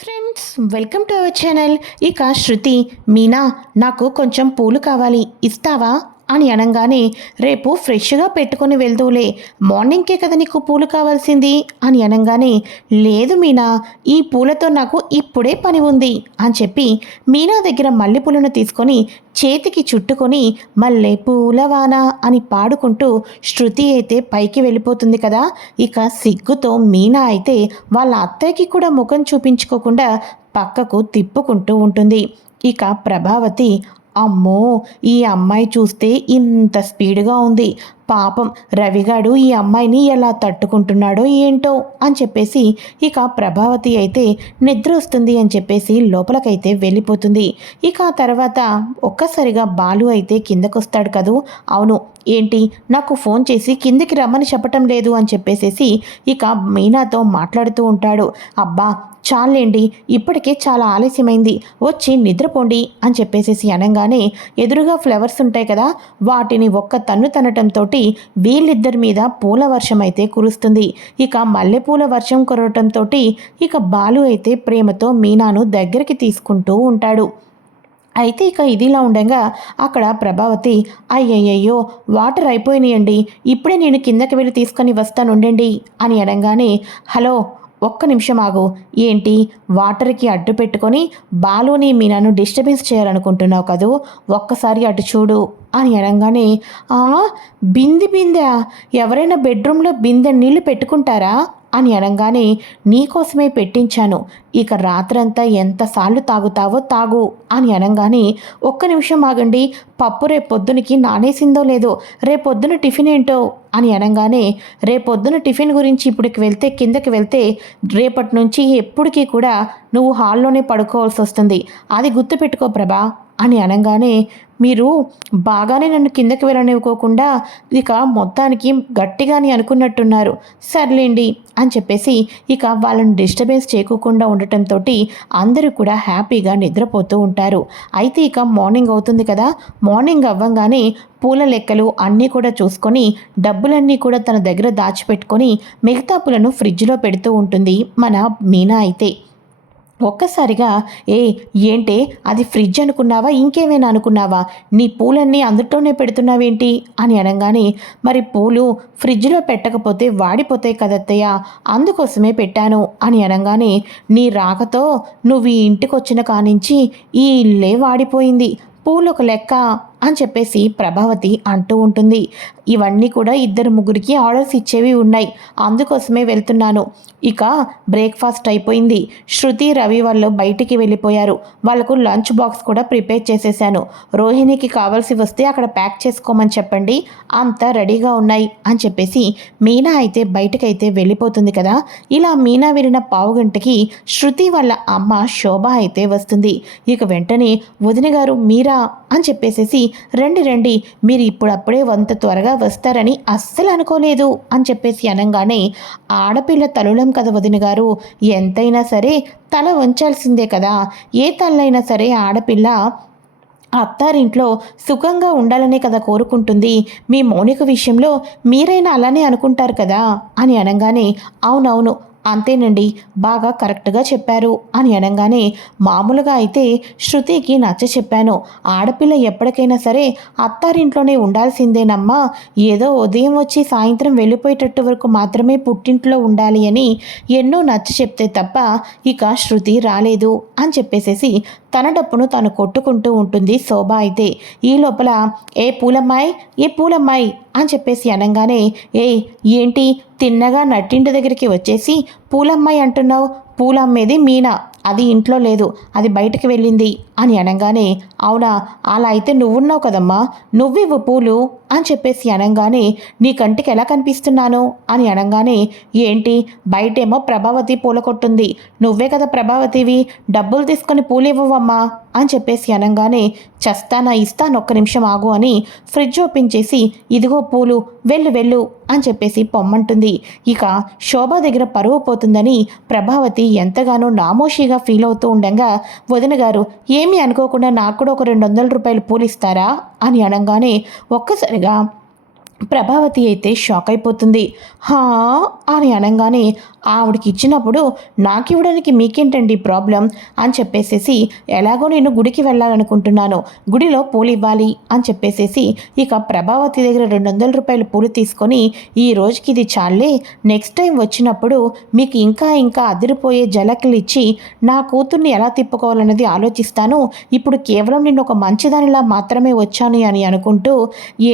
Friends, welcome to our channel. ఇక శృతి, మీనా, నాకు కొంచెం పూలు కావాలి, ఇస్తావా అని అనగానే, రేపు ఫ్రెష్గా పెట్టుకొని వెళ్దూలే, మార్నింగ్కే కదా నీకు పూలు కావాల్సింది అని అనగానే, లేదు మీనా, ఈ పూలతో నాకు ఇప్పుడే పని ఉంది అని చెప్పి మీనా దగ్గర మల్లెపూలను తీసుకొని చేతికి చుట్టుకొని మల్లె పూలవాన అని పాడుకుంటూ శృతి అయితే పైకి వెళ్ళిపోతుంది కదా. ఇక సిగ్గుతో మీనా అయితే వాళ్ళ అత్తయ్యకి కూడా ముఖం చూపించుకోకుండా పక్కకు తిప్పుకుంటూ ఉంటుంది. ఇక ప్రభావతి, అమ్మో, ఈ అమ్మాయి చూస్తే ఇంత స్పీడ్గా ఉంది, పాపం రవిగాడు ఈ అమ్మాయిని ఎలా తట్టుకుంటున్నాడో ఏంటో అని చెప్పేసి ఇక ప్రభావతి అయితే నిద్ర వస్తుంది అని చెప్పేసి లోపలకైతే వెళ్ళిపోతుంది. ఇక ఆ తర్వాత ఒక్కసారిగా బాలు అయితే కిందకొస్తాడు కదూ. అవును, ఏంటి నాకు ఫోన్ చేసి కిందికి రమ్మని చెప్పటం లేదు అని చెప్పేసేసి ఇక మీనాతో మాట్లాడుతూ ఉంటాడు. అబ్బా చాలేండి, ఇప్పటికే చాలా ఆలస్యమైంది, వచ్చి నిద్రపోండి అని చెప్పేసేసి అనగానే, ఎదురుగా ఫ్లవర్స్ ఉంటాయి కదా, వాటిని ఒక్క తన్ను తనటంతో వీళ్ళిద్దరి మీద పూల వర్షం అయితే కురుస్తుంది. ఇక మల్లెపూల వర్షం కురవటంతో ఇక బాలు అయితే ప్రేమతో మీనాను దగ్గరికి తీసుకుంటూ ఉంటాడు. అయితే ఇక ఇదిలా ఉండగా అక్కడ ప్రభావతి, అయ్యయ్యో వాటర్ అయిపోయినాయండి, ఇప్పుడే నేను కిందకి వెళ్ళి తీసుకొని వస్తానుండండి అని అనగానే, హలో, ఒక్క నిమిషం ఆగు, ఏంటి వాటర్కి అడ్డు పెట్టుకొని బాలుని మీనాను డిస్టర్బెన్స్ చేయాలనుకుంటున్నావు కదూ, ఒక్కసారి అటు చూడు అని అనగానే, ఆ, బిందె ఎవరైనా బెడ్రూమ్లో బిందె నీళ్లు పెట్టుకుంటారా అని అనగానే, నీకోసమే పెట్టించాను, ఇక రాత్రంతా ఎంతసార్లు తాగుతావో తాగు అని అనగానే, ఒక్క నిమిషం ఆగండి, పప్పు రేపొద్దునికి నానేసిందో లేదో, రేపొద్దున టిఫిన్ ఏంటో అని అనగానే, రేపొద్దున టిఫిన్ గురించి ఇప్పటికి వెళ్తే కిందకి వెళ్తే రేపటి నుంచి ఎప్పటికీ కూడా నువ్వు హాల్లోనే పడుకోవాల్సి వస్తుంది, అది గుర్తుపెట్టుకో ప్రభా అని అనగానే, మీరు బాగానే నన్ను కిందకి వెళ్ళనివ్వకోకుండా ఇక మొత్తానికి గట్టిగాని అనుకున్నట్టున్నారు, సర్లేండి అని చెప్పేసి ఇక వాళ్ళని డిస్టర్బెన్స్ చేయకుండా ఉండటంతో అందరూ కూడా హ్యాపీగా నిద్రపోతూ ఉంటారు. అయితే ఇక మార్నింగ్ అవుతుంది కదా, మార్నింగ్ అవ్వంగానే పూల లెక్కలు అన్నీ కూడా చూసుకొని డబ్బులన్నీ కూడా తన దగ్గర దాచిపెట్టుకొని మిగతా పూలను ఫ్రిడ్జ్లో పెడుతూ ఉంటుంది మన మీనా అయితే. ఒక్కసారిగా, ఏంటే అది ఫ్రిడ్జ్ అనుకున్నావా, ఇంకేమైనా అనుకున్నావా, నీ పూలన్నీ అందులోనే పెడుతున్నావేంటి అని అనగానే, మరి పూలు ఫ్రిడ్జ్లో పెట్టకపోతే వాడిపోతాయి కదత్తయ్య, అందుకోసమే పెట్టాను అని అనగానే, నీ రాకతో నువ్వు ఈ ఇంటికి వచ్చిన కానించి ఈ ఇల్లే వాడిపోయింది, పూలు ఒక లెక్క అని చెప్పేసి ప్రభావతి అంటూ ఉంటుంది. ఇవన్నీ కూడా ఇద్దరు ముగ్గురికి ఆర్డర్స్ ఇచ్చేవి ఉన్నాయి, అందుకోసమే వెళ్తున్నాను. ఇక బ్రేక్ఫాస్ట్ అయిపోయింది, శృతి రవి వాళ్ళు బయటికి వెళ్ళిపోయారు, వాళ్ళకు లంచ్ బాక్స్ కూడా ప్రిపేర్ చేసేసాను, రోహిణికి కావాల్సి వస్తే అక్కడ ప్యాక్ చేసుకోమని చెప్పండి, అంతా రెడీగా ఉన్నాయి అని చెప్పేసి మీనా అయితే బయటకైతే వెళ్ళిపోతుంది కదా. ఇలా మీనా వెళ్ళిన పావుగంటకి శృతి వాళ్ళ అమ్మ శోభ అయితే వస్తుంది. ఇక వెంటనే, వదిన గారు మీరా అని చెప్పేసేసి, రండి రండి, మీరు ఇప్పుడప్పుడే వంత త్వరగా వస్తారని అస్సలు అనుకోలేదు అని చెప్పేసి అనగానే, ఆడపిల్ల తలులం కదా వదిన గారు, ఎంతైనా సరే తల వంచాల్సిందే కదా, ఏ తల్లైనా సరే ఆడపిల్ల అత్తారింట్లో సుఖంగా ఉండాలనే కదా కోరుకుంటుంది, మీ మౌనిక విషయంలో మీరైనా అలానే అనుకుంటారు కదా అని అనగానే, అవునవును అంతేనండి, బాగా కరెక్ట్గా చెప్పారు అని అనగానే, మామూలుగా అయితే శృతికి నచ్చ చెప్పాను, ఆడపిల్ల ఎప్పటికైనా సరే అత్తారింట్లోనే ఉండాల్సిందేనమ్మా, ఏదో ఉదయం వచ్చి సాయంత్రం వెళ్ళిపోయేటట్టు వరకు మాత్రమే పుట్టింట్లో ఉండాలి అని ఎన్నో నచ్చ చెప్తే తప్ప ఇక శృతి రాలేదు అని చెప్పేసేసి తన డప్పును తను కొట్టుకుంటూ ఉంటుంది శోభ అయితే. ఈ లోపల, ఏ పూలమ్మాయి అని చెప్పేసి అనగానే, ఏంటి తిన్నగా నట్టింటి దగ్గరికి వచ్చేసి పూలమ్మాయి అంటున్నావు, పూలమ్మేది మీనా, అది ఇంట్లో లేదు, అది బయటకు వెళ్ళింది అని అనగానే, అవునా, అలా అయితే నువ్వున్నావు కదమ్మా, నువ్వివ్వు పూలు అని చెప్పేసి అనగానే, నీ కంటికి ఎలా కనిపిస్తున్నాను అని అనగానే, ఏంటి బయటేమో ప్రభావతి పూల కొట్టుంది, నువ్వే కదా ప్రభావతివి, డబ్బులు తీసుకొని పూలు ఇవ్వవమ్మా అని చెప్పేసి అనగానే, చస్తానా, ఇస్తాను, ఒక్క నిమిషం ఆగు అని ఫ్రిడ్జ్ ఓపెన్ చేసి, ఇదిగో పూలు, వెళ్ళు వెళ్ళు అని చెప్పేసి పొమ్మంటుంది. ఇక శోభ దగ్గర పరువు పోతుందని ప్రభావతి ఎంతగానో నామోషిగా ఫీల్ అవుతూ ఉండగా, వదిన గారు ఏమీ అనుకోకుండా నాకు కూడా ఒక 200 రూపాయలు పూలు ఇస్తారా అని అనగానే, ఒక్కసారిగా ప్రభావతి అయితే షాక్ అయిపోతుంది. హా అని అనగానే ఆవిడకి ఇచ్చినప్పుడు నాకు ఇవ్వడానికి మీకేంటండి ప్రాబ్లం అని చెప్పేసేసి, ఎలాగో నేను గుడికి వెళ్ళాలనుకుంటున్నాను, గుడిలో పూలు ఇవ్వాలి అని చెప్పేసేసి ఇక ప్రభావతి దగ్గర ₹200 పూలు తీసుకొని, ఈ రోజుకి ఇది చాలే, నెక్స్ట్ టైం వచ్చినప్పుడు మీకు ఇంకా ఇంకా అదిరిపోయే జలకులు ఇచ్చి నా కూతుర్ని ఎలా తిప్పుకోవాలన్నది ఆలోచిస్తాను, ఇప్పుడు కేవలం నేను ఒక మంచిదానిలా మాత్రమే వచ్చాను అని అనుకుంటూ,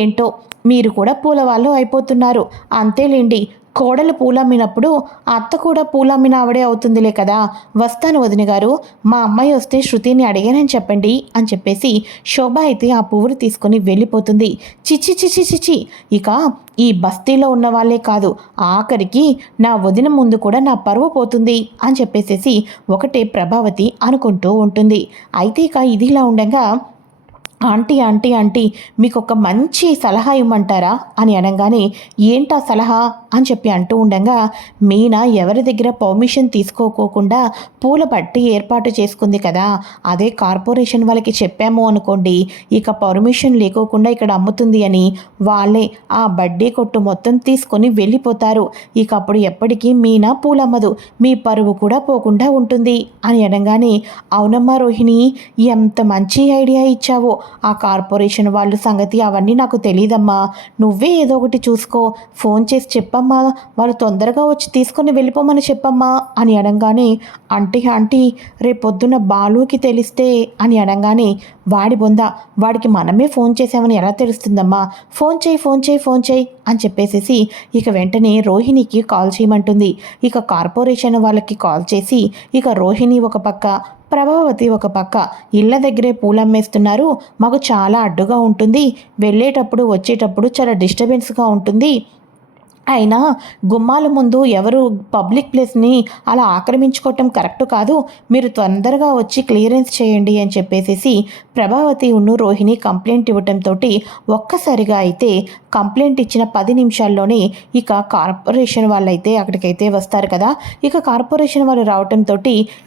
ఏంటో మీరు కూడా పూలవాళ్ళు అయిపోతున్నారు, అంతేలేండి, కోడలు పూలమ్మినప్పుడు అత్త కూడా పూలమ్మిన ఆవిడే అవుతుందిలే కదా, వస్తాను వదిన గారు, మా అమ్మాయి వస్తే శృతిని అడిగానని చెప్పండి అని చెప్పేసి శోభ అయితే ఆ పువ్వులు తీసుకొని వెళ్ళిపోతుంది. చిచి చిచి చిచి, ఇక ఈ బస్తీలో ఉన్న వాళ్ళే కాదు, ఆఖరికి నా వదిన ముందు కూడా నా పరువు పోతుంది అని చెప్పేసేసి ఒకటే ప్రభావతి అనుకుంటూ ఉంటుంది. అయితే ఇక ఇదిలా ఉండగా, ఆంటీ ఆంటీ ఆంటీ మీకు ఒక మంచి సలహా ఇవ్వమంటారా అని అనగానే, ఏంటా సలహా అని చెప్పి అంటూ ఉండగా, మీనా ఎవరి దగ్గర పర్మిషన్ తీసుకోకోకుండా పూల బట్టి ఏర్పాటు చేసుకుంది కదా, అదే కార్పొరేషన్ వాళ్ళకి చెప్పాము అనుకోండి, ఇక పర్మిషన్ లేకోకుండా ఇక్కడ అమ్ముతుంది అని వాళ్ళే ఆ బడ్డీ కొట్టు మొత్తం తీసుకొని వెళ్ళిపోతారు, ఇక అప్పుడు ఎప్పటికీ మీనా పూలమ్మదు, మీ పరువు కూడా పోకుండా ఉంటుంది అని అనగానే, అవునమ్మా రోహిణి, ఎంత మంచి ఐడియా ఇచ్చావో, ఆ కార్పొరేషన్ వాళ్ళ సంగతి అవన్నీ నాకు తెలియదమ్మా, నువ్వే ఏదో ఒకటి చూసుకో, ఫోన్ చేసి చెప్పమ్మా, వాళ్ళు తొందరగా వచ్చి తీసుకొని వెళ్ళిపోమని చెప్పమ్మా అని అనగానే, ఆంటీ ఆంటీ రేపొద్దున బాలుకి తెలిస్తే అని అనగానే, వాడి బొంద, వాడికి మనమే ఫోన్ చేసామని ఎలా తెలుస్తుందమ్మా, ఫోన్ చేయి ఫోన్ చేయి ఫోన్ చేయి అని చెప్పేసేసి ఇక వెంటనే రోహిణికి కాల్ చేయమంటుంది. ఇక కార్పొరేషన్ వాళ్ళకి కాల్ చేసి, ఇక రోహిణి ఒక పక్క, ప్రభావతి ఒక పక్క, ఇళ్ళ దగ్గరే పూలమ్మేస్తున్నారు, మాకు చాలా అడ్డుగా ఉంటుంది, వెళ్ళేటప్పుడు వచ్చేటప్పుడు చాలా డిస్టర్బెన్స్గా ఉంటుంది, అయినా గుమ్మాల ముందు ఎవరు పబ్లిక్ ప్లేస్ని అలా ఆక్రమించుకోవటం కరెక్ట్ కాదు, మీరు తొందరగా వచ్చి క్లియరెన్స్ చేయండి అని చెప్పేసేసి ప్రభావతి రోహిణి కంప్లైంట్ ఇవ్వటంతో ఒక్కసారిగా అయితే కంప్లైంట్ ఇచ్చిన 10 నిమిషాల్లోనే ఇక కార్పొరేషన్ వాళ్ళైతే అక్కడికైతే వస్తారు కదా. ఇక కార్పొరేషన్ వాళ్ళు రావటంతో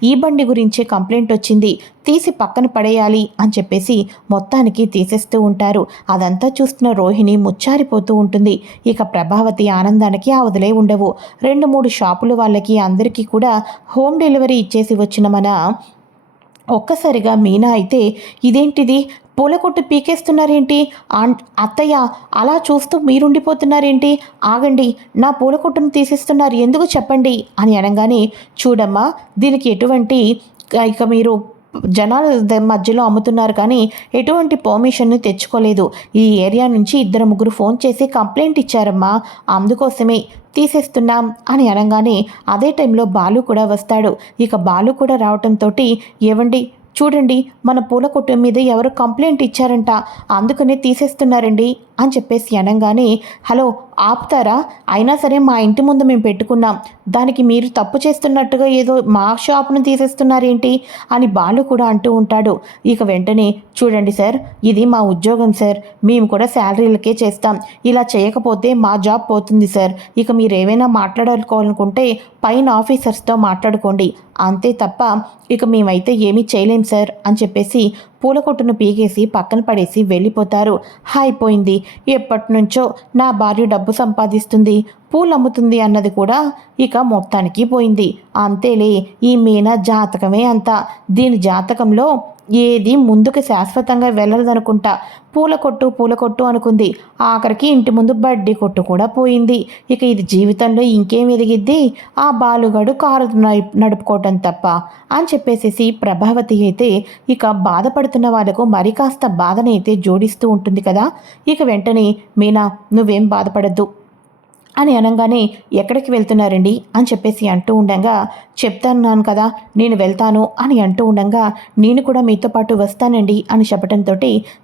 ఈ బండి గురించే కంప్లైంట్ వచ్చింది, తీసి పక్కన పడేయాలి అని చెప్పేసి మొత్తానికి తీసేస్తూ ఉంటారు. అదంతా చూస్తున్న రోహిణి ముచ్చారిపోతూ ఉంటుంది. ఇక ప్రభావతి ఆనందానికి అవధులే ఉండవు. 2-3 షాపుల వాళ్ళకి అందరికీ కూడా హోమ్ డెలివరీ ఇచ్చేసి వచ్చిన మన ఒక్కసారిగా మీనా అయితే, ఇదేంటిది, పూల కొట్టు పీకేస్తున్నారేంటి, అత్తయ్య అలా చూస్తూ మీరుండిపోతున్నారేంటి, ఆగండి, నా పూల కొట్టును తీసేస్తున్నారు ఎందుకు చెప్పండి అని అనగానే, చూడమ్మా, దీనికి ఎటువంటి ఇక మీరు జనాల మధ్యలో అమ్ముతున్నారు కానీ ఎటువంటి పర్మిషన్ను తెచ్చుకోలేదు, ఈ ఏరియా నుంచి 2-3 ఫోన్ చేసి కంప్లైంట్ ఇచ్చారమ్మా, అందుకోసమే తీసేస్తున్నాం అని అనగానే అదే టైంలో బాలు కూడా వస్తాడు. ఇక బాలు కూడా రావటంతో, ఏవండి చూడండి, మన పూల కొట్టు మీద ఎవరు కంప్లైంట్ ఇచ్చారంట, అందుకనే తీసేస్తున్నారండి అని చెప్పేసి అనగానే, హలో ఆపుతారా, అయినా సరే మా ఇంటి ముందు మేము పెట్టుకున్నాం, దానికి మీరు తప్పు చేస్తున్నట్టుగా ఏదో మా షాప్ను తీసేస్తున్నారేంటి అని బాలు కూడా అంటూ ఉంటాడు. ఇక వెంటనే, చూడండి సార్, ఇది మా ఉద్యోగం సార్, మేము కూడా శాలరీలకే చేస్తాం, ఇలా చేయకపోతే మా జాబ్ పోతుంది సార్, ఇక మీరు ఏమైనా మాట్లాడుకోవాలనుకుంటే పైన ఆఫీసర్స్తో మాట్లాడుకోండి, అంతే తప్ప ఇక మేమైతే ఏమీ చేయలేం సార్ అని చెప్పేసి పూల కొట్టును పీకేసి పక్కన పడేసి వెళ్ళిపోతారు. అయిపోయింది, ఎప్పటి నుంచో నా భార్య డబ్బు సంపాదిస్తుంది, పూలు అమ్ముతుంది అన్నది కూడా ఇక మొత్తానికి పోయింది. అంతేలే, ఈ మీనా జాతకమే అంతా, దీని జాతకంలో ఏది ముందుకు శాశ్వతంగా వెళ్ళదనుకుంటా, పూల కొట్టు అనుకుంది, ఆఖరికి ఇంటి ముందు బడ్డీ కొట్టు కూడా పోయింది, ఇక ఇది జీవితంలో ఇంకేం ఎదిగిద్ది, ఆ బాలుగడు కారు నడుపుకోవటం తప్ప అని చెప్పేసేసి ప్రభావతి అయితే ఇక బాధపడుతున్న వాళ్ళకు మరి కాస్త బాధనైతే జోడిస్తూ ఉంటుంది కదా. ఇక వెంటనే, మీనా నువ్వేం బాధపడద్దు అని అనగానే, ఎక్కడికి వెళ్తున్నారండి అని చెప్పేసి అంటూ ఉండగా, చెప్తాను కదా నేను వెళ్తాను అని అంటూ ఉండగా, నేను కూడా మీతో పాటు వస్తానండి అని చెప్పడంతో,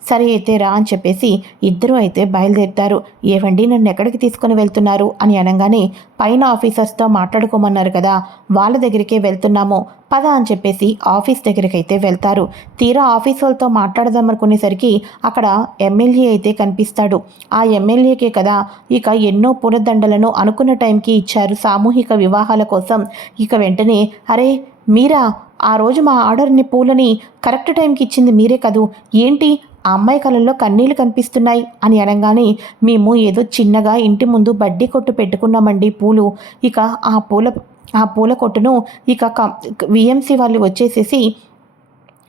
సరే అయితే రా అని చెప్పేసి ఇద్దరూ అయితే బయలుదేరుతారు. ఏవండి నన్ను ఎక్కడికి తీసుకొని వెళ్తున్నారు అని అనగానే, పైన ఆఫీసర్స్తో మాట్లాడుకోమన్నారు కదా, వాళ్ళ దగ్గరికే వెళ్తున్నాము, పద అని చెప్పేసి ఆఫీస్ దగ్గరికి అయితే వెళ్తారు. తీరా ఆఫీస్ వాళ్ళతో మాట్లాడదామనుకునేసరికి అక్కడ ఎమ్మెల్యే అయితే కనిపిస్తాడు. ఆ ఎమ్మెల్యేకే కదా ఇక ఎన్నో పూలదండలను అనుకున్న టైంకి ఇచ్చారు సామూహిక వివాహాల కోసం. ఇక వెంటనే, అరే మీరా, ఆ రోజు మా ఆర్డర్ని పూలని కరెక్ట్ టైంకి ఇచ్చింది మీరే కదూ, ఏంటి ఆ అమ్మాయి కళ్ళల్లో కన్నీళ్లు కనిపిస్తున్నాయి అని అనగానే, మేము ఏదో చిన్నగా ఇంటి ముందు బడ్డీ కొట్టు పెట్టుకున్నామండి పూలు. ఇక ఆ పూల కొట్టును ఇక విఎంసి వాళ్ళు వచ్చేసేసి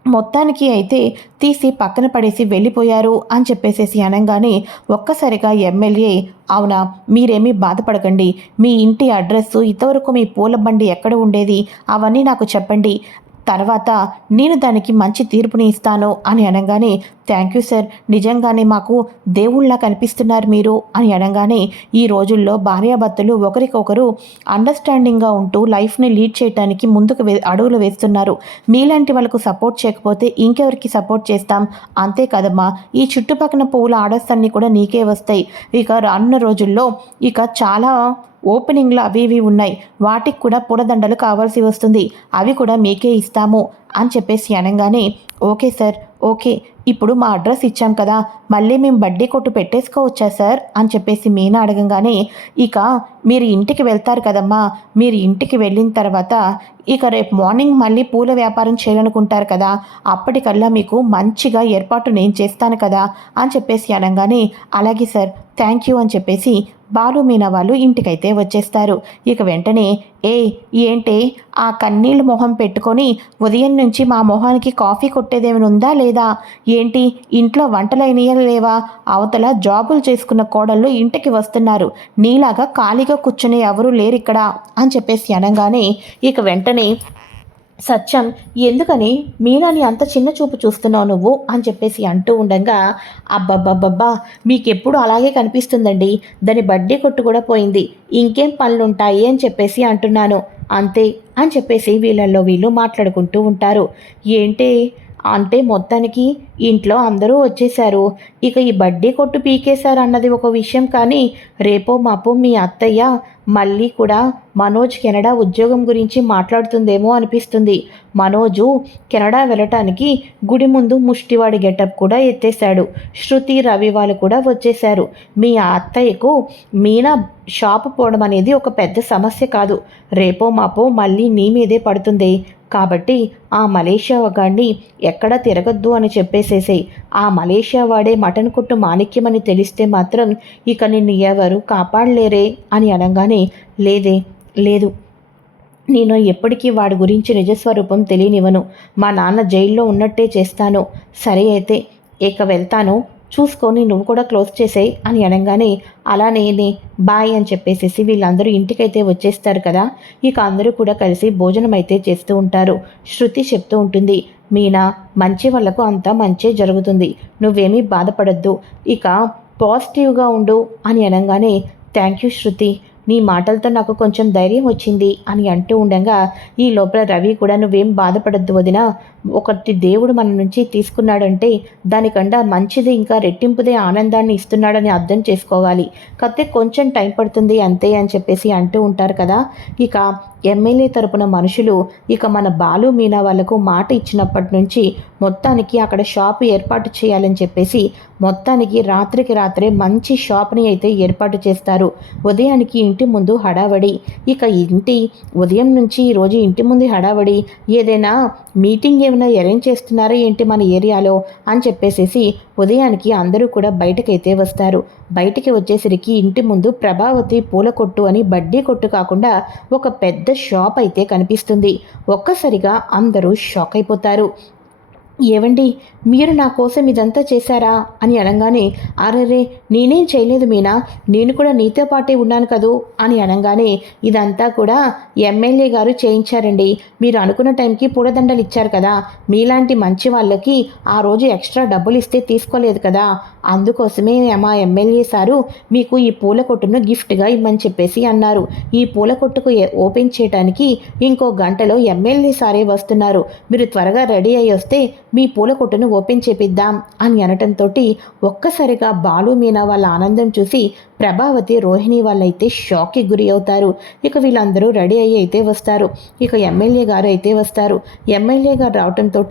మొత్తానికి అయితే తీసి పక్కన పడేసి వెళ్ళిపోయారు అని చెప్పేసేసి అనగానే ఒక్కసారిగా ఎమ్మెల్యే, అవునా, మీరేమీ బాధపడకండి, మీ ఇంటి అడ్రస్సు, ఇంతవరకు మీ పూల బండి ఎక్కడ ఉండేది అవన్నీ నాకు చెప్పండి, తర్వాత నేను దానికి మంచి తీర్పుని ఇస్తాను అని అనగానే, థ్యాంక్ యూ సార్, నిజంగానే మాకు దేవుళ్ళ కనిపిస్తున్నారు మీరు అని అనగానే, ఈ రోజుల్లో భార్యాభర్తలు ఒకరికొకరు అండర్స్టాండింగ్గా ఉంటూ లైఫ్ని లీడ్ చేయడానికి ముందుకు అడుగులు వేస్తున్నారు. మీలాంటి వాళ్ళకు సపోర్ట్ చేయకపోతే ఇంకెవరికి సపోర్ట్ చేస్తాం, అంతే కదమ్మా, ఈ చుట్టుపక్కల పువ్వుల ఆర్డర్స్ అన్నీ కూడా నీకే వస్తాయి. ఇక రానున్న రోజుల్లో ఇక చాలా ఓపెనింగ్లు అవి ఇవి ఉన్నాయి, వాటికి కూడా పూలదండలు కావాల్సి వస్తుంది, అవి కూడా మీకే ఇస్తాము అని చెప్పేసి అనగానే, ఓకే సార్, ఓకే, ఇప్పుడు మా అడ్రస్ ఇచ్చాం కదా, మళ్ళీ మేము బడ్డీ కొట్టు పెట్టేసుకోవచ్చా సార్ అని చెప్పేసి మీనా అడగంగానే, ఇక మీరు ఇంటికి వెళ్తారు కదమ్మా, మీరు ఇంటికి వెళ్ళిన తర్వాత ఇక రేపు మార్నింగ్ మళ్ళీ పూల వ్యాపారం చేయాలనుకుంటారు కదా, అప్పటికల్లా మీకు మంచిగా ఏర్పాటు నేను చేస్తాను కదా అని చెప్పేసి అనగానే, అలాగే సార్, థ్యాంక్ యూ అని చెప్పేసి బాలు మీనా వాళ్ళు ఇంటికైతే వచ్చేస్తారు. ఇక వెంటనే, ఏంటే ఆ కన్నీళ్ళు మొహం పెట్టుకొని ఉదయం నుంచి మా మొహానికి కాఫీ కొట్టేదేమైనా ఉందా లేదా, ఏంటి ఇంట్లో వంటలైనయా లేవా, అవతల జాబులు చేసుకున్న కోడళ్ళు ఇంటికి వస్తున్నారు, నీలాగా ఖాళీగా కూర్చునే ఎవరూ లేరిక్కడ అని చెప్పేసి అనగానే, ఇక వెంటనే సత్యం, ఎందుకని మీనాని అంత చిన్న చూపు చూస్తున్నావు నువ్వు అని చెప్పేసి అంటూ ఉండగా, అబ్బబ్బబ్బబ్బా, మీకెప్పుడు అలాగే కనిపిస్తుందండి, దాని బడ్డీ కొట్టు కూడా పోయింది, ఇంకేం పనులుంటాయి అని చెప్పేసి అంటున్నాను, అంతే అని చెప్పేసి వీళ్ళల్లో వీళ్ళు మాట్లాడుకుంటూ ఉంటారు. ఏంటి అంటే మొత్తానికి ఇంట్లో అందరూ వచ్చేశారు, ఇక ఈ బడ్డీ కొట్టు పీకేశారు అన్నది ఒక విషయం, కానీ రేపో మాపో మీ అత్తయ్య మళ్ళీ కూడా మనోజ్ కెనడా ఉద్యోగం గురించి మాట్లాడుతుందేమో అనిపిస్తుంది. మనోజు కెనడా వెళ్ళటానికి గుడి ముందు ముష్టివాడి గెటప్ కూడా ఎత్తేశాడు. శృతి, రవి వాళ్ళు కూడా వచ్చేశారు. మీ అత్తయ్యకు మీనా షాపు పోవడం అనేది ఒక పెద్ద సమస్య కాదు, రేపో మాపో మళ్ళీ నీ మీదే పడుతుంది, కాబట్టి ఆ మలేషియా వాడిని ఎక్కడా తిరగద్దు అని చెప్పేసేసాయి. ఆ మలేషియా వాడే మటన్ కొట్టు మాణిక్యమని తెలిస్తే మాత్రం ఇక నిన్ను ఎవరు కాపాడలేరే అని అనగానే, లేదు, నేను ఎప్పటికీ వాడి గురించి నిజస్వరూపం తెలియనివ్వను, మా నాన్న జైల్లో ఉన్నట్టే చేస్తాను, సరే అయితే ఇక వెళ్తాను, చూసుకొని నువ్వు కూడా క్లోజ్ చేసేయి అని అనగానే, అలానే బాయ్ అని చెప్పేసేసి వీళ్ళందరూ ఇంటికైతే వచ్చేస్తారు కదా. ఇక అందరూ కూడా కలిసి భోజనం అయితే చేస్తూ ఉంటారు. శృతి చెప్తూ ఉంటుంది, మీనా, మంచి వాళ్ళకు అంతా మంచే జరుగుతుంది, నువ్వేమీ బాధపడద్దు, ఇక పాజిటివ్గా ఉండు అని అనగానే, థ్యాంక్ యూ శృతి, నీ మాటలతో నాకు కొంచెం ధైర్యం వచ్చింది అని అంటూ ఉండగా, ఈ లోపల రవి కూడా, నువ్వేం బాధపడద్దు వదినా, ఒకటి దేవుడు మన నుంచి తీసుకున్నాడంటే దానికన్నా మంచిది ఇంకా రెట్టింపుదే ఆనందాన్ని ఇస్తున్నాడని అర్థం చేసుకోవాలి, కాకపోతే కొంచెం టైం పడుతుంది అంతే అని చెప్పేసి అంటూ ఉంటారు కదా. ఇక ఎమ్మెల్యే తరపున మనుషులు ఇక మన బాలు మీనా వాళ్లకు మాట ఇచ్చినప్పటి నుంచి మొత్తానికి అక్కడ షాప్ ఏర్పాటు చేయాలని చెప్పేసి మొత్తానికి రాత్రికి రాత్రే మంచి షాప్ని అయితే ఏర్పాటు చేస్తారు. ఉదయానికి ఇంటి ముందు హడావడి, ఇక ఉదయం నుంచి ఈరోజు ఇంటి ముందు హడావడి, ఏదైనా మీటింగ్ ఏమైనా అరేంజ్ చేస్తున్నారా ఏంటి మన ఏరియాలో అని చెప్పేసేసి ఉదయానికి అందరూ కూడా బయటకైతే వస్తారు. బయటికి వచ్చేసరికి ఇంటి ముందు ప్రభావతి పూల కొట్టు అని బడ్డీ కొట్టు కాకుండా ఒక పెద్ద షాప్ అయితే కనిపిస్తుంది. ఒక్కసారిగా అందరూ షాక్ అయిపోతారు. ఏవండి, మీరు నా కోసం ఇదంతా చేశారా అని అనగానే, అరెరే, నేనేం చేయలేదు మీనా, నేను కూడా నీతో పాటే ఉన్నాను కదూ అని అనగానే, ఇదంతా కూడా ఎమ్మెల్యే గారు చేయించారండి, మీరు అనుకున్న టైంకి పూలదండలు ఇచ్చారు కదా, మీలాంటి మంచి వాళ్ళకి ఆ రోజు ఎక్స్ట్రా డబ్బులు ఇస్తే తీసుకోలేదు కదా, అందుకోసమే మా ఎమ్మెల్యే సారు మీకు ఈ పూల కొట్టును గిఫ్ట్గా ఇమ్మని చెప్పేసి అన్నారు. ఈ పూల కొట్టుకు ఓపెన్ చేయడానికి ఇంకో గంటలో ఎమ్మెల్యే సారే వస్తున్నారు, మీరు త్వరగా రెడీ అయ్యి వస్తే మీ పూల కొట్టును ఓపెన్ చేపిద్దాం అని అనటంతో ఒక్కసారిగా బాలు మీనా వాళ్ళ ఆనందం చూసి ప్రభావతి, రోహిణి వాళ్ళైతే షాక్కి గురి అవుతారు. ఇక వీళ్ళందరూ రెడీ అయ్యి అయితే వస్తారు. ఇక ఎమ్మెల్యే గారు అయితే వస్తారు. ఎమ్మెల్యే గారు రావటంతో,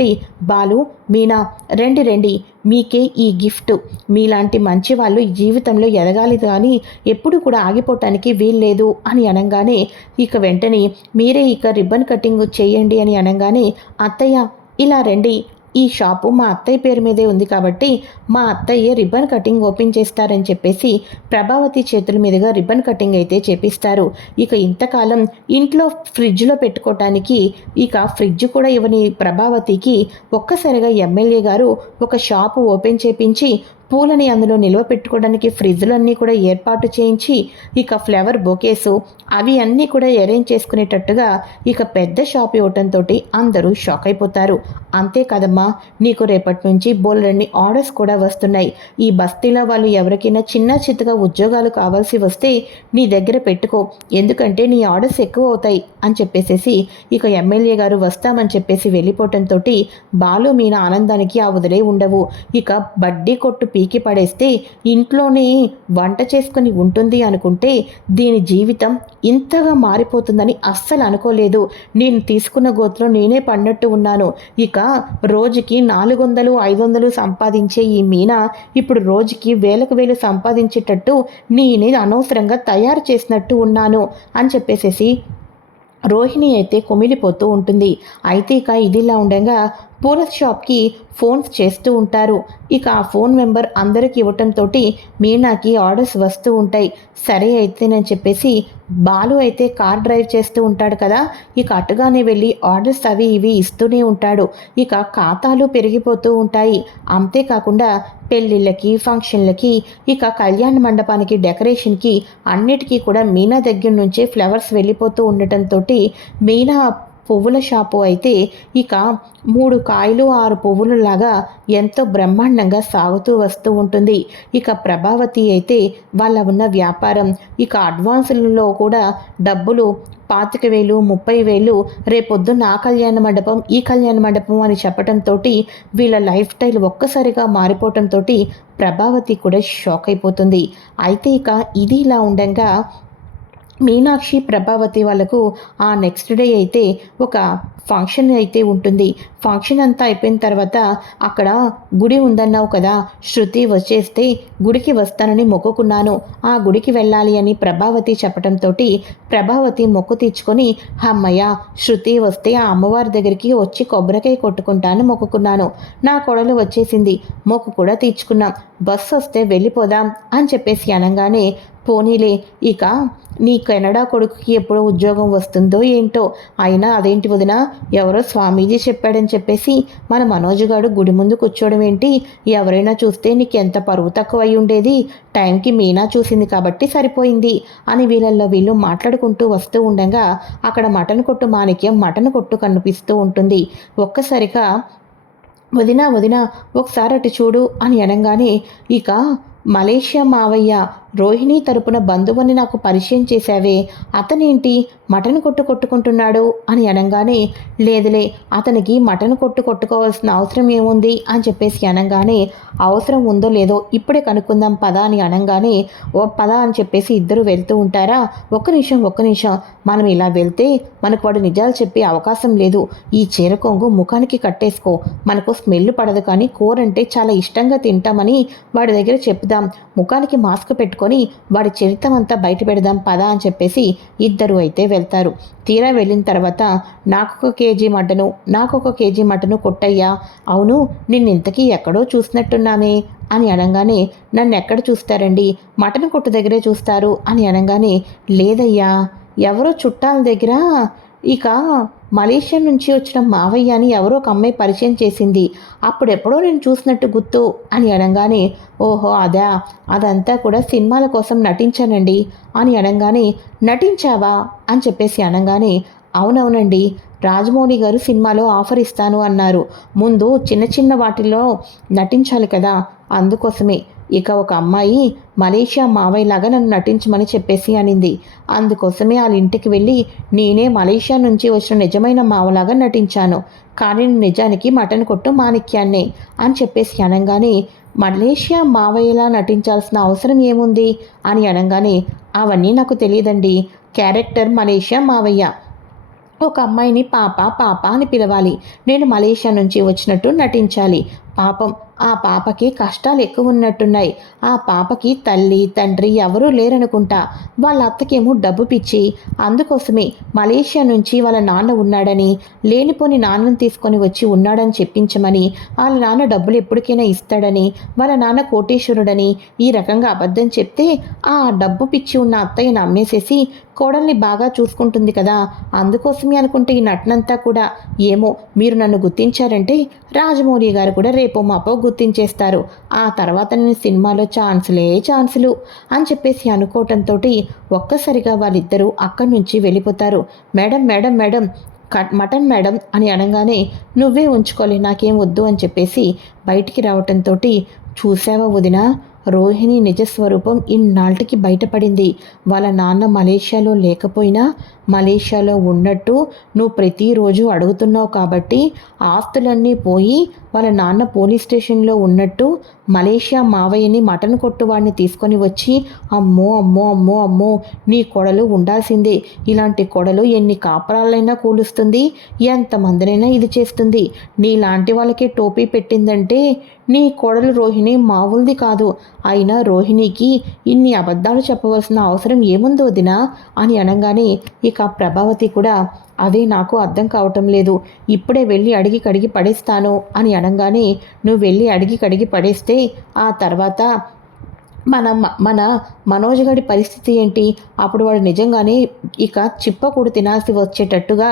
బాలు, మీనా, రండి, మీకే ఈ గిఫ్ట్, మీలాంటి మంచి వాళ్ళు ఈ జీవితంలో ఎదగాలి కానీ ఎప్పుడు కూడా ఆగిపోవటానికి వీల్లేదు అని అనగానే, ఇక వెంటనే మీరే ఇక రిబ్బన్ కటింగ్ చేయండి అని అనగానే, అత్తయ్య ఇలా రండి ఈ షాపు మా అత్తయ్య పేరు మీదే ఉంది కాబట్టి మా అత్తయ్య రిబ్బన్ కటింగ్ ఓపెన్ చేస్తారని చెప్పేసి ప్రభావతి చేతుల మీదుగా రిబ్బన్ కటింగ్ అయితే చేపిస్తారు. ఇక ఇంతకాలం ఇంట్లో ఫ్రిడ్జ్లో పెట్టుకోవటానికి ఇక ఫ్రిడ్జ్ కూడా ఇవ్వని ప్రభావతికి ఒక్కసారిగా ఎమ్మెల్యే గారు ఒక షాపు ఓపెన్ చేపించి పూలని అందులో నిల్వ పెట్టుకోవడానికి ఫ్రిడ్జ్లన్నీ కూడా ఏర్పాటు చేయించి ఇక ఫ్లవర్ బొకేసు అవి అన్నీ కూడా అరేంజ్ చేసుకునేటట్టుగా ఇక పెద్ద షాప్ ఇవ్వటంతో అందరూ షాక్ అయిపోతారు. అంతేకాదమ్మా, నీకు రేపటి నుంచి బోలెడన్ని ఆర్డర్స్ కూడా వస్తున్నాయి. ఈ బస్తీలో వాళ్ళు ఎవరికైనా చిన్న చిత్తగా ఉద్యోగాలు కావాల్సి వస్తే నీ దగ్గర పెట్టుకో, ఎందుకంటే నీ ఆర్డర్స్ ఎక్కువ అవుతాయి అని చెప్పేసేసి ఇక ఎమ్మెల్యే గారు వస్తామని చెప్పేసి వెళ్ళిపోవటంతో బాలు మీనా ఆనందానికి ఆ వదిలే ఉండవు. ఇక బడ్డీ కొట్టు పీకి పడేస్తే ఇంట్లోనే వంట చేసుకుని ఉంటుంది అనుకుంటే దీని జీవితం ఇంతగా మారిపోతుందని అస్సలు అనుకోలేదు. నేను తీసుకున్న గోత్రం నేనే పడినట్టు ఉన్నాను. ఇక రోజుకి 400, 500 సంపాదించే ఈ మీనా ఇప్పుడు రోజుకి వేలకు వేలు సంపాదించేటట్టు నేనే అనవసరంగా తయారు చేసినట్టు ఉన్నాను అని చెప్పేసేసి రోహిణి అయితే కుమిలిపోతూ ఉంటుంది. అయితే ఇక ఇదిలా ఉండగా పూల షాప్కి ఫోన్స్ చేస్తూ ఉంటారు. ఇక ఆ ఫోన్ నెంబర్ అందరికి ఇవ్వటంతో మీనాకి ఆర్డర్స్ వస్తూ ఉంటాయి. సరే అయితేనని చెప్పేసి బాలు అయితే కార్ డ్రైవ్ చేస్తూ ఉంటాడు కదా, ఇక అటుగానే వెళ్ళి ఆర్డర్స్ అవి ఇవి ఇస్తూనే ఉంటాడు. ఇక ఖాతాలు పెరిగిపోతూ ఉంటాయి. అంతేకాకుండా పెళ్ళిళ్ళకి, ఫంక్షన్లకి, ఇక కళ్యాణ మండపానికి, డెకరేషన్కి అన్నిటికీ కూడా మీనా దగ్గర నుంచే ఫ్లవర్స్ వెళ్ళిపోతూ ఉండటంతో మీనా పువ్వుల షాపు అయితే ఇక 3 కాయలు 6 పువ్వులలాగా ఎంతో బ్రహ్మాండంగా సాగుతూ వస్తూ ఉంటుంది. ఇక ప్రభావతి అయితే వాళ్ళ ఉన్న వ్యాపారం ఇక అడ్వాన్సులలో కూడా డబ్బులు 25,000, 30,000 రేపొద్దున్న ఆ కళ్యాణ మండపం ఈ కళ్యాణ మండపం అని చెప్పడంతో వీళ్ళ లైఫ్ స్టైల్ ఒక్కసారిగా మారిపోవటంతో ప్రభావతి కూడా షాక్ అయిపోతుంది. అయితే ఇక ఇది ఇలా ఉండగా మీనాక్షి, ప్రభావతి వాళ్ళకు ఆ నెక్స్ట్ డే అయితే ఒక ఫంక్షన్ అయితే ఉంటుంది. ఫంక్షన్ అంతా అయిపోయిన తర్వాత అక్కడ గుడి ఉందన్నావు కదా, శృతి వచ్చేస్తే గుడికి వస్తానని మొక్కుకున్నాను, ఆ గుడికి వెళ్ళాలి అని ప్రభావతి చెప్పడంతో ప్రభావతి మొక్కు తీర్చుకొని అమ్మయ్య శృతి వస్తే ఆ అమ్మవారి దగ్గరికి వచ్చి కొబ్బరికాయ కొట్టుకుంటాను మొక్కుకున్నాను, నా కొడలు వచ్చేసింది, మొక్కు కూడా తీర్చుకున్నాం, బస్సు వస్తే వెళ్ళిపోదాం అని చెప్పేసి అనగానే పోనీలే ఇక నీ కెనడా కొడుకుకి ఎప్పుడు ఉద్యోగం వస్తుందో ఏంటో, అయినా అదేంటి వదినా ఎవరో స్వామీజీ చెప్పాడని చెప్పేసి మన మనోజ్ గారు గుడి ముందు కూర్చోవడం ఏంటి, ఎవరైనా చూస్తే నీకు ఎంత పరువు తక్కువ అయి ఉండేది, టైంకి మీనా చూసింది కాబట్టి సరిపోయింది అని వీళ్ళల్లో వీళ్ళు మాట్లాడుకుంటూ వస్తూ ఉండగా అక్కడ మటన్ కొట్టు మాణిక్యం మటన్ కొట్టు కనిపిస్తూ ఉంటుంది. ఒక్కసారిగా వదినా వదినా ఒకసారి అటు చూడు అని అనగానే ఇక మలేషియా మావయ్య రోహిణి తరపున బంధువుని నాకు పరిచయం చేశావే, అతనేంటి మటన్ కొట్టు కొట్టుకుంటున్నాడు అని అనగానే లేదులే అతనికి మటన్ కొట్టు కొట్టుకోవాల్సిన అవసరం ఏముంది అని చెప్పేసి అనగానే అవసరం ఉందో లేదో ఇప్పుడే కనుక్కుందాం పద అని అనగానే ఓ పద అని చెప్పేసి ఇద్దరు వెళ్తూ ఉంటారా. ఒక్క నిమిషం మనం ఇలా వెళ్తే మనకు వాడు నిజాలు చెప్పే అవకాశం లేదు, ఈ చీర కొంగు ముఖానికి కట్టేసుకో, మనకు స్మెల్ పడదు కానీ కూర అంటే చాలా ఇష్టంగా తింటామని వాడి దగ్గర చెప్దాం, ముఖానికి మాస్క్ పెట్టుకొని వాడి చరిత్ర అంతా బయట పెడదాం పదా అని చెప్పేసి ఇద్దరు అయితే వెళ్తారు. తీరా వెళ్ళిన తర్వాత నాకొక కేజీ మటను కొట్టయ్యా, అవును నిన్నింతకీ ఎక్కడో చూసినట్టున్నామే అని అనగానే నన్ను ఎక్కడ చూస్తారండి, మటన్ కొట్టు దగ్గరే చూస్తారు అని అనగానే లేదయ్యా ఎవరో చుట్టాల దగ్గర ఇక మలేషియా నుంచి వచ్చిన మావయ్య అని ఎవరో ఒక అమ్మాయి పరిచయం చేసింది, అప్పుడెప్పుడో నేను చూసినట్టు గుర్తు అని అనగానే ఓహో అదంతా కూడా సినిమాల కోసం నటించానండి అని అనగానే నటించావా అని చెప్పేసి అనగానే అవునవునండి, రాజమౌళి గారు సినిమాలో ఆఫర్ ఇస్తాను అన్నారు, ముందు చిన్న చిన్న వాటిల్లో నటించాలి కదా, అందుకోసమే ఇక ఒక అమ్మాయి మలేషియా మావయ్యలాగా నన్ను నటించమని చెప్పేసి అనింది, అందుకోసమే వాళ్ళ ఇంటికి వెళ్ళి నేనే మలేషియా నుంచి వచ్చిన నిజమైన మావలాగా నటించాను, కానీ నిజానికి మటన్ కొట్టు మాణిక్యాన్నే అని చెప్పేసి అనగానే మలేషియా మావయ్యలా నటించాల్సిన అవసరం ఏముంది అని అనగానే అవన్నీ నాకు తెలియదండి, క్యారెక్టర్ మలేషియా మావయ్య, ఒక అమ్మాయిని పాప పాప అని పిలవాలి, నేను మలేషియా నుంచి వచ్చినట్టు నటించాలి, పాపం ఆ పాపకి కష్టాలు ఎక్కువ ఉన్నట్టున్నాయి. ఆ పాపకి తల్లి తండ్రి ఎవరూ లేరనుకుంటా. వాళ్ళ అత్తకేమో డబ్బు పిచ్చి. అందుకోసమే మలేషియా నుంచి వాళ్ళ నాన్న ఉన్నాడని, లేనిపోని నాన్నను తీసుకొని వచ్చి ఉన్నాడని చెప్పించమని, వాళ్ళ నాన్న డబ్బులు ఎప్పటికైనా ఇస్తాడని, వాళ్ళ నాన్న కోటీశ్వరుడని ఈ రకంగా అబద్ధం చెప్తే ఆ డబ్బు పిచ్చి ఉన్న అత్తయ్యను అమ్మేసేసి కోడల్ని బాగా చూసుకుంటుంది కదా, అందుకోసమే అనుకుంటే ఈ నటనంతా కూడా. ఏమో మీరు నన్ను గుర్తించారంటే రాజమౌళి గారు కూడా రేపో మాపో గుర్తించేస్తారు. ఆ తర్వాత నేను సినిమాలో ఛాన్సులు అని చెప్పేసి అనుకోవటంతో ఒక్కసారిగా వాళ్ళిద్దరూ అక్కడి నుంచి వెళ్ళిపోతారు. Madam madam madam mutton madam అని అనగానే నువ్వే ఉంచుకోలే నాకేం వద్దు అని చెప్పేసి బయటికి రావటంతో చూసావా వదిన, రోహిణి నిజస్వరూపం ఇన్నాళ్ళకి బయటపడింది. వాళ్ళ నాన్న మలేషియాలో లేకపోయినా మలేషియాలో ఉన్నట్టు నువ్వు ప్రతిరోజు అడుగుతున్నావు కాబట్టి ఆస్తులన్నీ పోయి వాళ్ళ నాన్న పోలీస్ స్టేషన్లో ఉన్నట్టు మలేషియా మావయ్యని మటన్ కొట్టువాడిని తీసుకొని వచ్చి అమ్మో అమ్మో అమ్మో అమ్మో నీ కొడలు ఉండాల్సిందే. ఇలాంటి కొడలు ఎన్ని కాపురాలైనా కూలుస్తుంది, ఎంతమందినైనా ఇది చేస్తుంది. నీలాంటి వాళ్ళకే టోపీ పెట్టిందంటే నీ కొడలు రోహిణి మామూలుది కాదు. అయినా రోహిణికి ఇన్ని అబద్ధాలు చెప్పవలసిన అవసరం ఏముందో వదినా అని అనగానే ఇక ప్రభావతి కూడా అదే నాకు అర్థం కావటం లేదు. ఇప్పుడే వెళ్ళి అడిగి కడిగి పడేస్తాను అని అనగానే నువ్వు వెళ్ళి అడిగి కడిగి పడేస్తే ఆ తర్వాత మన మన మనోజ్ గడి పరిస్థితి ఏంటి? అప్పుడు వాడు నిజంగానే ఇక చిప్పకూడు తినాల్సి వచ్చేటట్టుగా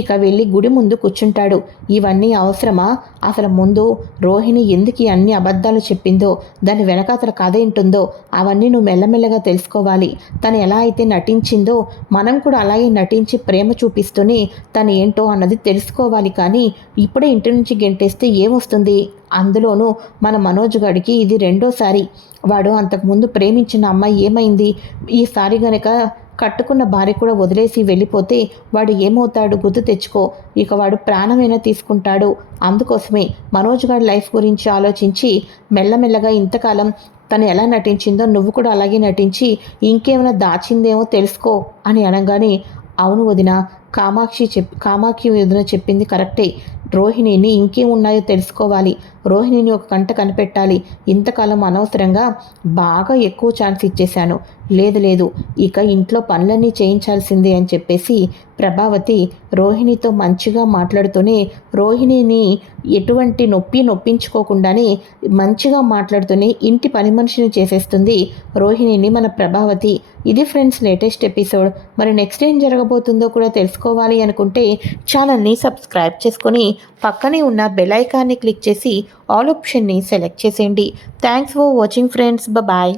ఇక వెళ్ళి గుడి ముందు కూర్చుంటాడు. ఇవన్నీ అవసరమా? అసలు ముందు రోహిణి ఎందుకు అన్ని అబద్ధాలు చెప్పిందో, దాని వెనకాతల కథ ఏంటుందో అవన్నీ నువ్వు మెల్లమెల్లగా తెలుసుకోవాలి. తను ఎలా అయితే నటించిందో మనం కూడా అలాగే నటించి ప్రేమ చూపిస్తూనే తను ఏంటో అన్నది తెలుసుకోవాలి. కానీ ఇప్పుడే ఇంటి నుంచి గెంటేస్తే ఏమొస్తుంది? అందులోనూ మన మనోజ్ గడికి ఇది రెండోసారి. వాడు అంతకుముందు ప్రేమించిన అమ్మాయి ఏమైంది? ఈసారి గనక కట్టుకున్న భార్య కూడా వదిలేసి వెళ్ళిపోతే వాడు ఏమవుతాడు గుర్తు తెచ్చుకో. ఇక వాడు ప్రాణమైనా తీసుకుంటాడు. అందుకోసమే మనోజ్ గారి లైఫ్ గురించి ఆలోచించి మెల్లమెల్లగా ఇంతకాలం తను ఎలా నటించిందో నువ్వు కూడా అలాగే నటించి ఇంకేమైనా దాచిందేమో తెలుసుకో అని అనగానే అవును వదిన, కామాక్షి వదిన చెప్పింది కరెక్టే. రోహిణిని ఇంకేం ఉన్నాయో తెలుసుకోవాలి. రోహిణిని ఒక కంట కనిపెట్టాలి. ఇంతకాలం అనవసరంగా బాగా ఎక్కువ ఛాన్స్ ఇచ్చేశాను. లేదు ఇక ఇంట్లో పనులన్నీ చేయించాల్సిందే అని చెప్పేసి ప్రభావతి రోహిణితో మంచిగా మాట్లాడుతూనే రోహిణిని ఎటువంటి నొప్పించుకోకుండానే మంచిగా మాట్లాడుతూనే ఇంటి పని మనిషిని చేసేస్తుంది రోహిణిని మన ప్రభావతి. ఇది ఫ్రెండ్స్ లేటెస్ట్ ఎపిసోడ్. మరి నెక్స్ట్ ఏం జరగబోతుందో కూడా తెలుసుకోవాలి అనుకుంటే ఛానల్ని సబ్స్క్రైబ్ చేసుకొని పక్కనే ఉన్న బెల్ ఐకాన్ని క్లిక్ చేసి ఆల్ ఆప్షన్ని సెలెక్ట్ చేసేయండి. Thanks for watching friends. Bye.